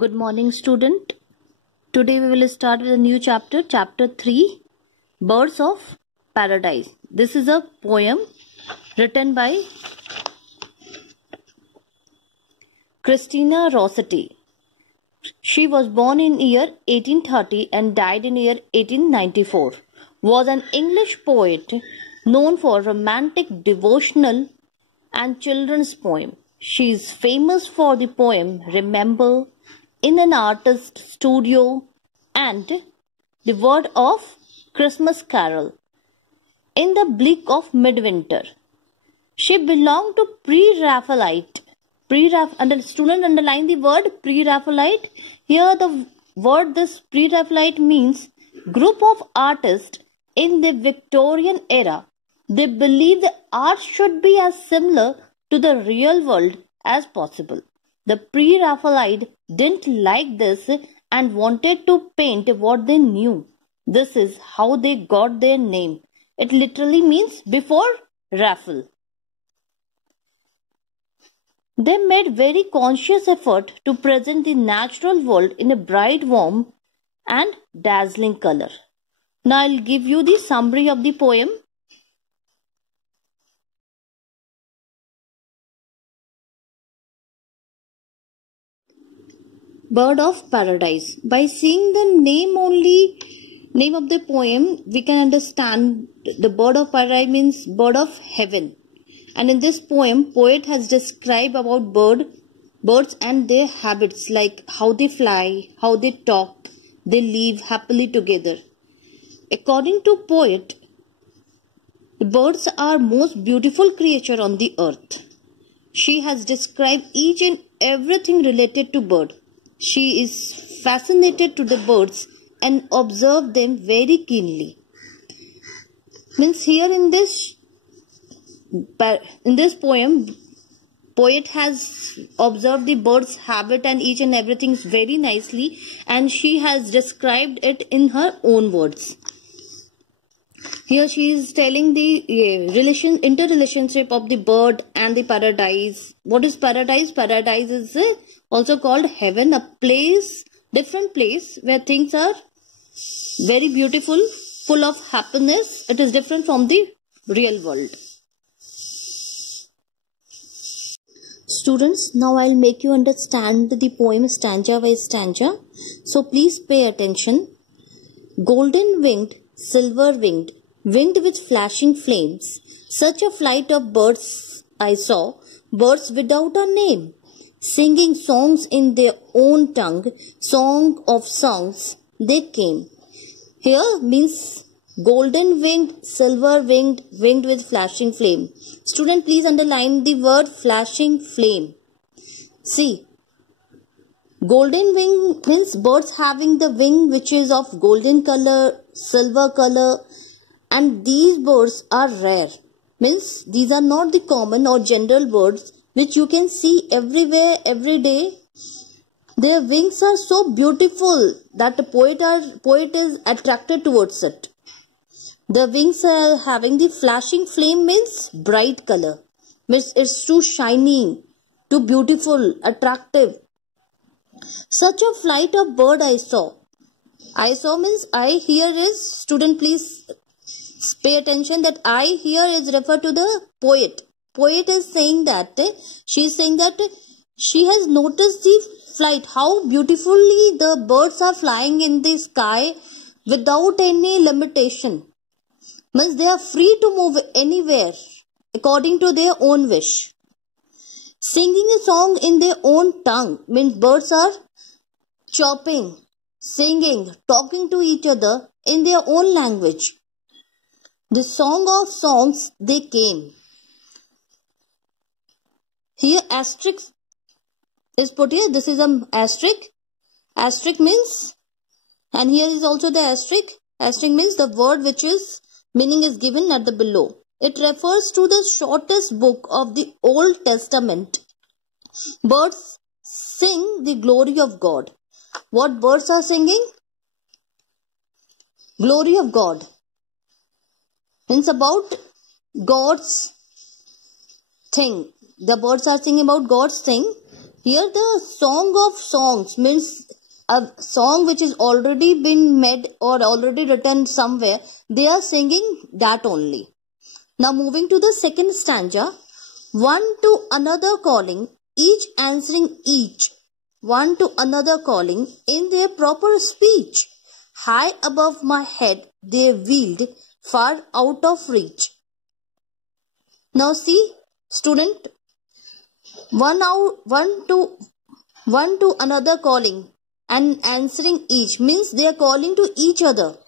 Good morning, student. Today we will start with a new chapter, chapter 3, Birds of Paradise. This is a poem written by Christina Rossetti. She was born in year 1830 and died in year 1894. Was an English poet known for romantic, devotional and children's poem. She is famous for the poem Remember, In an Artist's Studio and The Word of Christmas Carol. In the Bleak of Midwinter. She belonged to pre-Raphaelite. Student underline the word pre-Raphaelite. Here the word this pre-Raphaelite means group of artists in the Victorian era. They believed the art should be as similar to the real world as possible. The pre-Raphaelite didn't like this and wanted to paint what they knew. This is how they got their name. It literally means before Raphael. They made very conscious effort to present the natural world in a bright, warm and dazzling color. Now I'll give you the summary of the poem. Bird of Paradise. By seeing the name of the poem, we can understand the bird of paradise means bird of heaven. And in this poem, poet has described about birds and their habits, like how they fly, how they talk, they live happily together. According to poet, the birds are most beautiful creature on the earth. She has described each and everything related to bird. She is fascinated to the birds and observe them very keenly. Means here in this poem, poet has observed the bird's habit and each and everything very nicely, and she has described it in her own words. Here she is telling the interrelationship of the bird and the paradise. What is paradise? Paradise is also called heaven, a place, different place where things are very beautiful, full of happiness. It is different from the real world. Students, now I'll make you understand the poem stanza by stanza. So please pay attention. Golden winged, silver winged, winged with flashing flames. Such a flight of birds I saw, birds without a name, singing songs in their own tongue, song of songs they came. Here means golden winged, silver winged, winged with flashing flame. Student, please underline the word flashing flame. See, golden wing means birds having the wing which is of golden color, silver color, and these birds are rare. Means these are not the common or general birds which you can see everywhere, every day. Their wings are so beautiful that the poet is attracted towards it. The wings are having the flashing flame means bright color. Means it's too shiny, too beautiful, attractive. Such a flight of bird I saw. I saw means I here is, student please pay attention that I here is refer to the poet. Poet is saying that, she is saying that she has noticed the flight, how beautifully the birds are flying in the sky without any limitation. Means they are free to move anywhere according to their own wish. Singing a song in their own tongue means birds are chirping, singing, talking to each other in their own language. The song of songs they came. Here asterisk is put here. This is an asterisk. Asterisk means, and here is also the asterisk. Asterisk means the word which is meaning is given at the below. It refers to the shortest book of the Old Testament. Birds sing the glory of God. What birds are singing? Glory of God. Means about God's thing. The birds are singing about God's thing. Here the song of songs means a song which is already been made or already written somewhere. They are singing that only. Now moving to the second stanza. One to another calling, each answering each. One to another calling in their proper speech. High above my head they wheeled, far out of reach. Now see, student, one to another calling and answering each means they are calling to each other,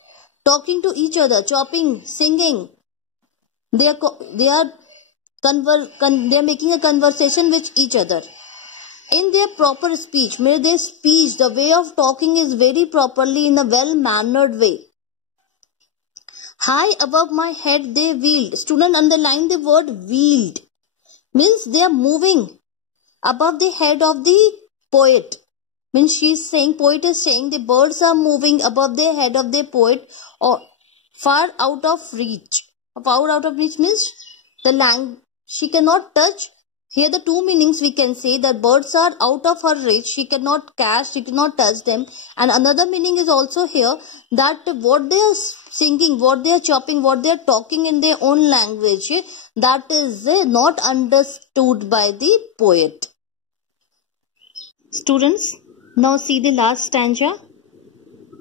talking to each other, chopping, singing. They are making a conversation with each other in their proper speech. May their speech, the way of talking is very properly in a well-mannered way. High above my head they wheeled. Student, underline the word wheeled. Means they are moving above the head of the poet. Means poet is saying the birds are moving above the head of the poet or far out of reach. Far out of reach means she cannot touch. Here the two meanings we can say that birds are out of her reach. She cannot catch, she cannot touch them. And another meaning is also here that what they are singing, what they are chopping, what they are talking in their own language, that is not understood by the poet. Students, now see the last stanza.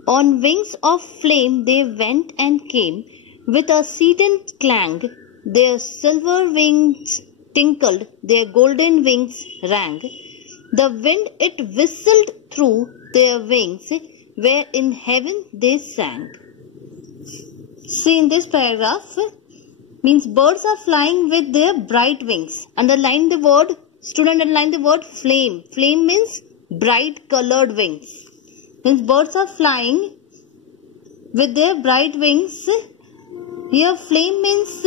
On wings of flame they went and came, with a strident clang, their silver wings tinkled, their golden wings rang. The wind it whistled through their wings, where in heaven they sang. See, in this paragraph, means birds are flying with their bright wings. Underline the word, student, underline the word flame. Flame means bright colored wings. Means birds are flying with their bright wings. Here flame means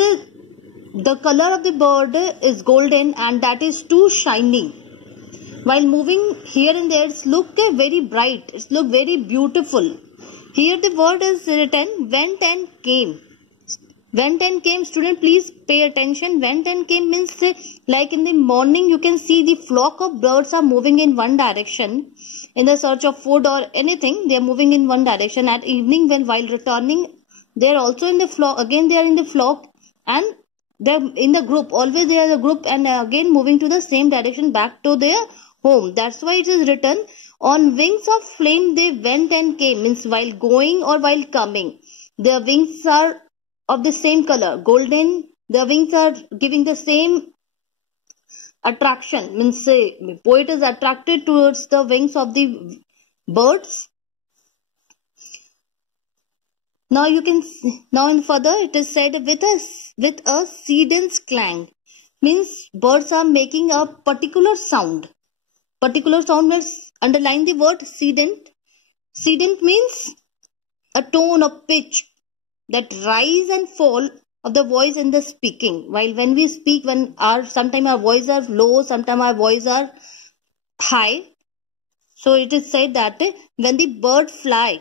the color of the bird is golden and that is too shiny. While moving here and there, it's look very bright. It's look very beautiful. Here the word is written went and came. Went and came. Student, please pay attention. Went and came means like in the morning you can see the flock of birds are moving in one direction in the search of food or anything. They are moving in one direction. At evening, while returning, they are also in the flock. Again they are in the flock and they are in the group. Always they are the group and again moving to the same direction back to their home. That's why it is written on wings of flame they went and came. Means while going or while coming, their wings are of the same color, golden. The wings are giving the same attraction. Means poet is attracted towards the wings of the birds. Now you can now in further it is said with a strident clang. Means birds are making a particular sound. Particular sound means underline the word strident. Strident means a tone of pitch that rise and fall of the voice in the speaking. While when we speak, sometimes our voice are low, sometimes our voice are high. So it is said that when the bird fly,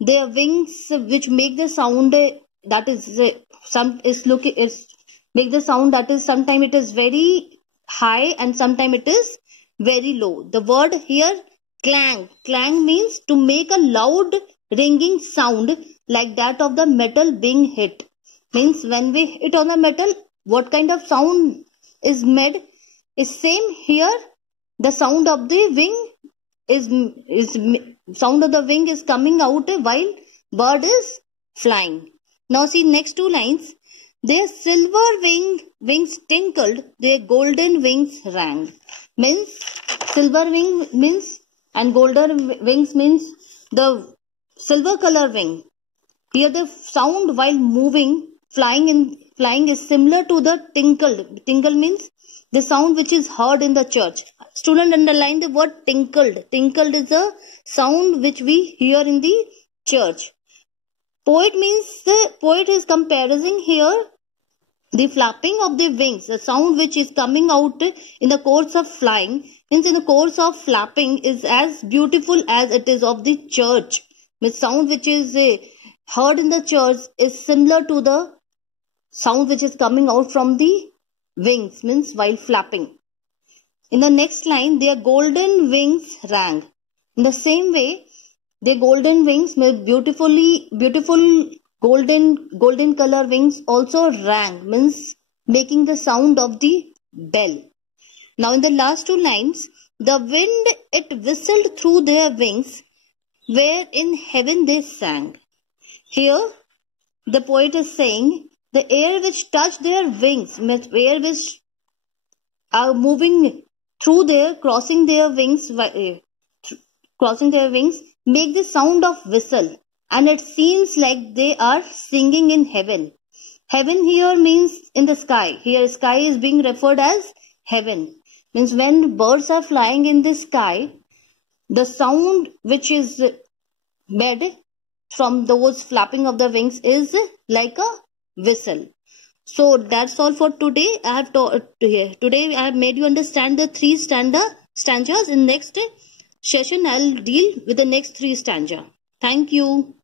their wings which make the sound that is make the sound that is sometimes it is very high and sometimes it is very low. The word here clang. Clang means to make a loud ringing sound like that of the metal being hit. Means when we hit on the metal, what kind of sound is made is same here. The sound of the wing is coming out while bird is flying. Now see next two lines. Their silver wings tinkled, their golden wings rang. Means silver wing means and golden wings means the silver color wing. Here the sound while moving, flying is similar to the tinkled. Tinkle means the sound which is heard in the church. Student, underline the word tinkled. Tinkled is a sound which we hear in the church. Poet means the poet is comparing here the flapping of the wings, the sound which is coming out in the course of flying, means in the course of flapping is as beautiful as it is of the church. The sound which is heard in the church is similar to the sound which is coming out from the wings, means while flapping. In the next line, their golden wings rang. In the same way, their golden wings, beautiful golden color wings also rang, means making the sound of the bell. Now in the last two lines, the wind it whistled through their wings, where in heaven they sang. Here the poet is saying the air which touched their wings, air which are moving through their, crossing their wings, make the sound of whistle, and it seems like they are singing in heaven. Heaven here means in the sky. Here sky is being referred as heaven. Means when birds are flying in the sky, the sound which is made from those flapping of the wings is like a whistle. So that's all for today. Today I have made you understand the three stanzas. In next session I'll deal with the next three stanza. Thank you.